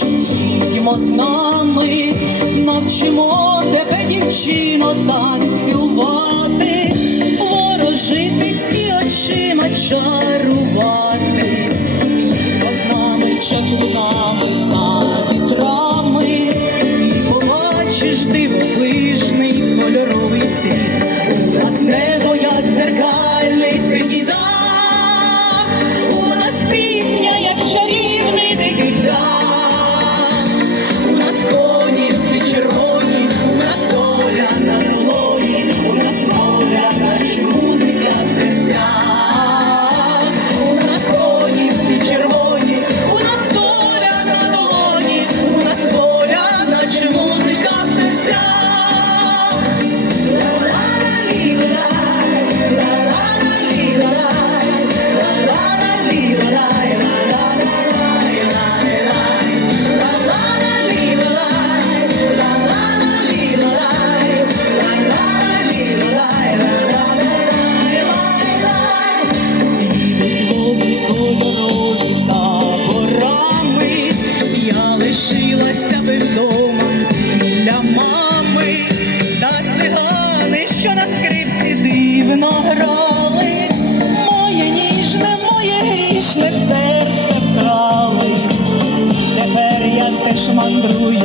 Чуємо з нами, навчимо тебе, дівчино, танцювати, ворожити і очима чарувати, бо з нами чаклунами. Грішне серце вкрали. Тепер я теж мандрую